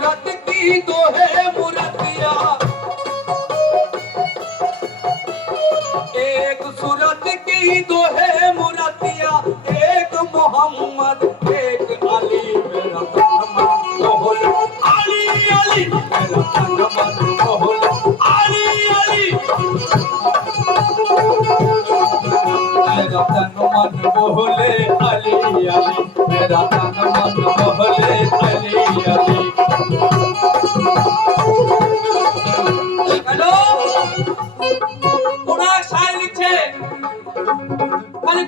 सूरत की तो है मूर्तिया। एक सूरत की तो है मूर्तिया, एक मोहम्मद, एक अली मेरा मोहल अली अली मेरा मोहल अली अली। मेरा तन मन मोहले अली अली मेरा तन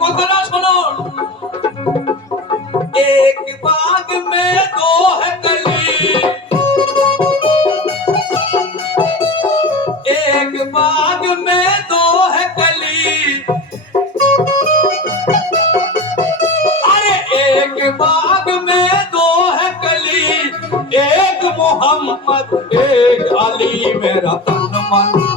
मेरी एक में दो है कली में दो है कली अरे एक में दो है कली एक मोहम्मद, एक अली, मेरा तन मन।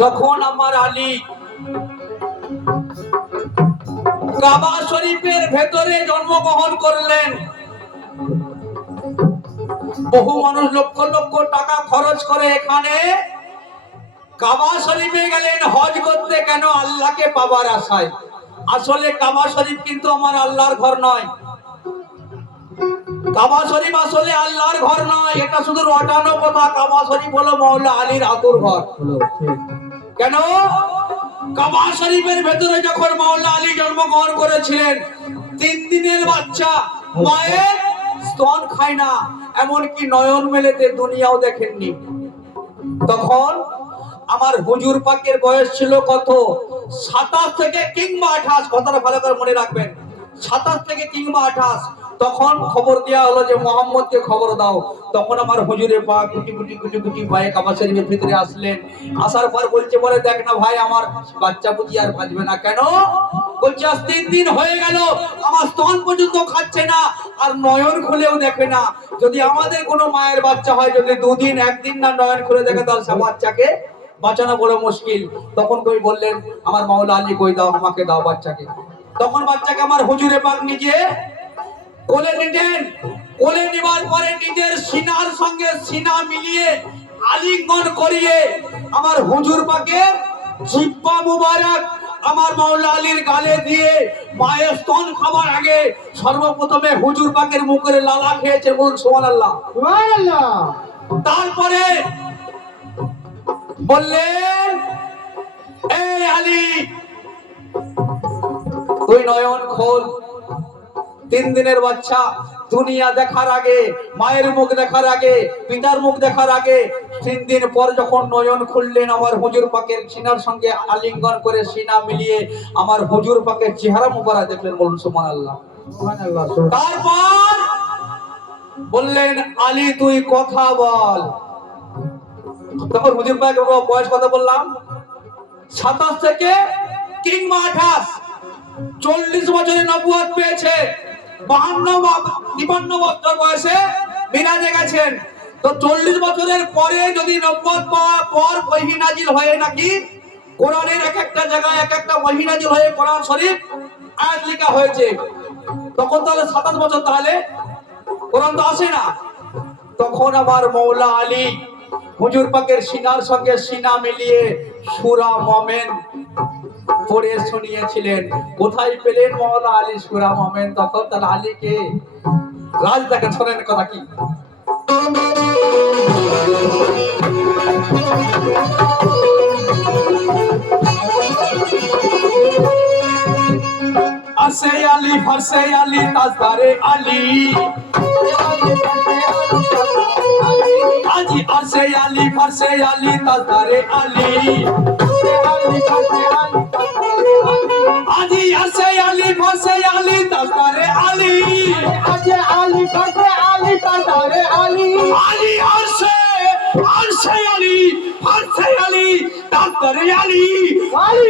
যখন আমার আলী কাবা শরীফের ভেতরে জন্মগ্রহণ করলেন, বহু মানুষ লক্ষ লক্ষ টাকা খরচ করে এখানে কাবা শরীফে গেলেন। হজ করতে কেন আল্লাহকে পাবার আশায়? আসলে কাবা শরীফ কিন্তু আমার আল্লাহর ঘর নয়। কাবা শরীফ আসলে আল্লাহর ঘর নয়। এটা শুধু রটানো কথা। কাবা শরীফ হলো মৌলা আলীর আতুর ঘর। কেন? কাবা শরীফের ভেতরে যখন মৌলা আলী জন্মগ্রহণ করেছিলেন, তিন দিনের বাচ্চা, মায়ের স্তন খায় না, এমনকি নয়ন মেলেতে দুনিয়াও দেখেননি। তখন আমার হুজুর পাকের বয়স ছিল কত? সাতাশ থেকে কিংবা আঠাশ, কথাটা ভালো করে মনে রাখবেন। সাতাশ থেকে কিংবা আঠাশ তখন খবর দেওয়া হলো যে মোহাম্মদকে খবর দাও। তখন আমার হুজুরে পা গুটি গুটি গুটি গুটি পায়ে কাবা ভিতরে আসলেন। আসার পর বলছে, বলে দেখ না ভাই, আমার বাচ্চা বুঝি আর বাঁচবে না। কেন? বলছে, আজ তিন দিন হয়ে গেল, আমার স্তন পর্যন্ত খাচ্ছে না, আর নয়ন খুলেও দেখে না। যদি আমাদের কোনো মায়ের বাচ্চা হয়, যদি দুদিন, একদিন না নয়ন খুলে দেখে, তাহলে সে বাচ্চাকে বাঁচানো বড় মুশকিল। তখন কই বললেন, আমার মাওলা আলী কই দাও, আমাকে দাও বাচ্চাকে। তখন বাচ্চাকে আমার হুজুরে পাক নিজে কোলে নিতেন কোলে নেবার পরে নিজের সিনার সঙ্গে সিনা মিলিয়ে আলিঙ্গন করিয়ে আমার হুজুর পাকে জিব্বা মুবারক আমার মাওলা আলীর গালে দিয়ে মায়ের স্তন খাবার আগে সর্বপ্রথমে হুজুর পাকের মুখের লালা খেয়েছে বলুন সুবহানাল্লাহ। সুবহানাল্লাহ। তারপরে বললেন এই আলী তুই নয়ন খোল তিন দিনের বাচ্চা। দুনিয়া দেখার আগে মায়ের মুখ দেখার আগে পিতার মুখ দেখার আগে তিন দিন পর যখন নয়ন খুললেন আমার হুজুর পাকের সিনার সঙ্গে আলিঙ্গন করে সিনা মিলিয়ে আমার হুজুর পাকের চেহারা মুবারক দেখলেন বলুন সুমান আল্লাহ তারপর বললেন আলী তুই কথা বল। তখন হুজুর পাক বয়স কথা বললাম। সাতাশ থেকে কিংবা আঠাশ। চল্লিশ বছরে নবুয়াত পেয়েছে। বাহান্ন বছর বয়সে মিরাজে গেছেন। তো চল্লিশ বছরের পরে যদি পাওয়ার পর বহি নাজিল হয়ে নাকি কোরআনের এক একটা জায়গায় এক একটা বহি নাজিল হয়ে কোরআন শরীফ আয়াত লেখা হয়েছে। তখন তাহলে সাতাশ বছর তাহলে কোরআন তো আসে না। তখন আমার মৌলা আলী হুজুর পাকের সিনার সঙ্গে সিনা মিলিয়ে সুরা মমেন পড়ে শুনিয়েছিলেন। কোথায় পেলেন মহলা আলী সুরা মোহামেন তখন তার আলীকে রাজ দেখেন শোনেন কথা কি? আসে আলি ফারসে আলি, তাজদারে আলি। আজি আসে আলী, ফাসে আলী, তাজদারে আলী। আজি আসে আলী ফারসে আলী তাজদারে আলী আলী আসে আসে আলী ফারসে আলী ताजदारे अली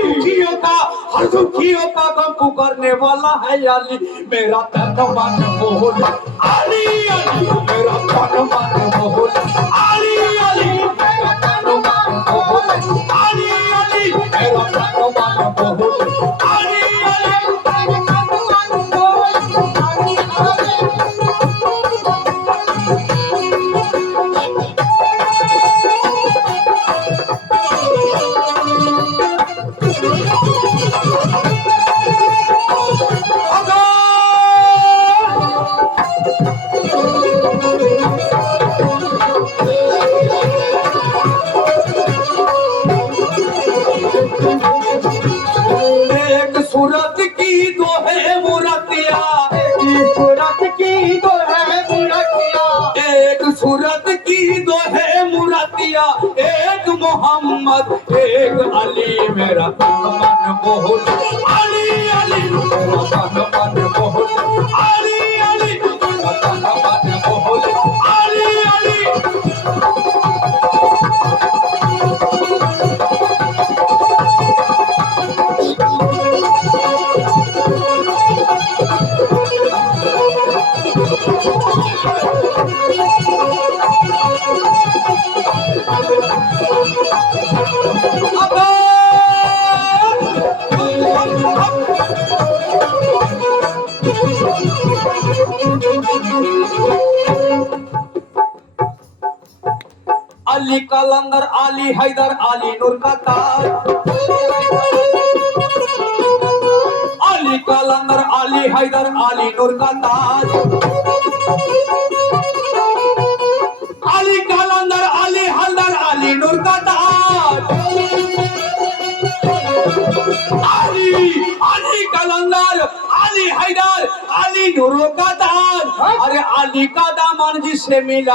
दुखियों का हर दुखियों का गम पुकारने वाला है अली मेरा तन मन मोहन अली अली मेरा एक सूरत की दो है मूर्तियां एक सूरत की दो है मूर्तियां एक मोहम्मद एक अली मेरा तन मन मोहन अली अली अली हैदर अली नूर का ताज अली कलंदर अली हैदर अली नूर का ताज अली कलंदर अली हलदर अली नूर का ताज अली अली कलंदर अली हैदर अली नूरों का अरे अली का दामन जी से मिला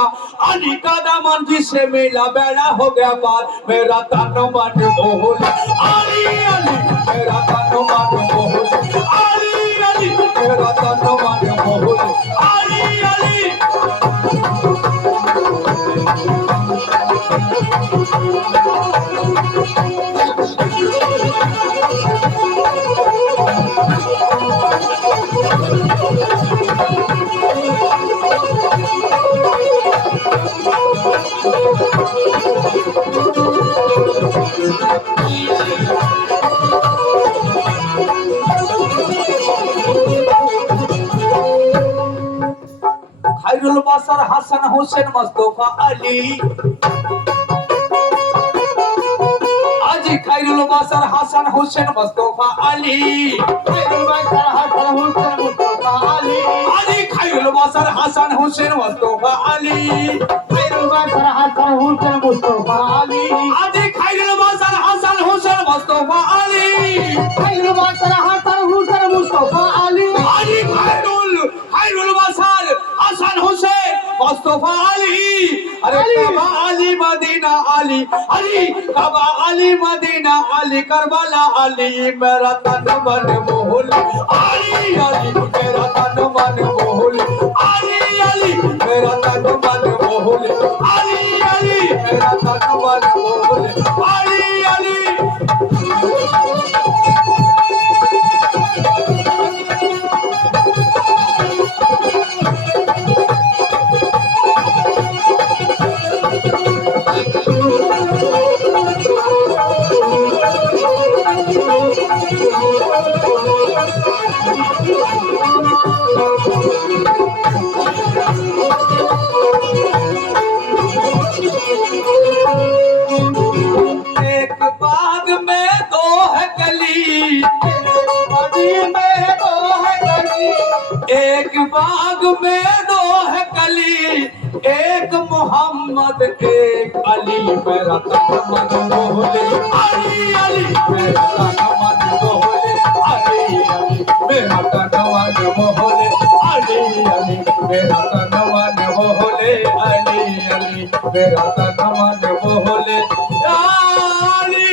अली का दामन जी से मिला बेड़ा हो गया पार मेरा तन मन बोला अली अली मेरा तन मन बोला अली अली मेरा तन मन बोला अली अली Thank you. বাসার হাসান হোসেন, মোস্তফা আলী। আজি খাইরুল বাসার হাসান হোসেন, মোস্তফা আলী। আজি খাইরুল বাসার হাসান হোসেন, মোস্তফা আলী। আজি খাইরুল বাসার Hasan Hussain, Mustafa Ali. Khairul আজি মোস্তফা আলী। আরে। Kaaba Ali Medina Ali. Ali Kaaba Ali Medina Ali Karbala Ali মেরা তন মন মোহল। আলী আলী মেরা তন মন মোহল। আলী আলী মেরা তন মন মোহল। আলী আলী মেরা তন মন মোহল। एक बाग में दो एक मोहम्मद एक अली। मेरा तन मन मोहले अली अली রাতা কামান বহলে ডালি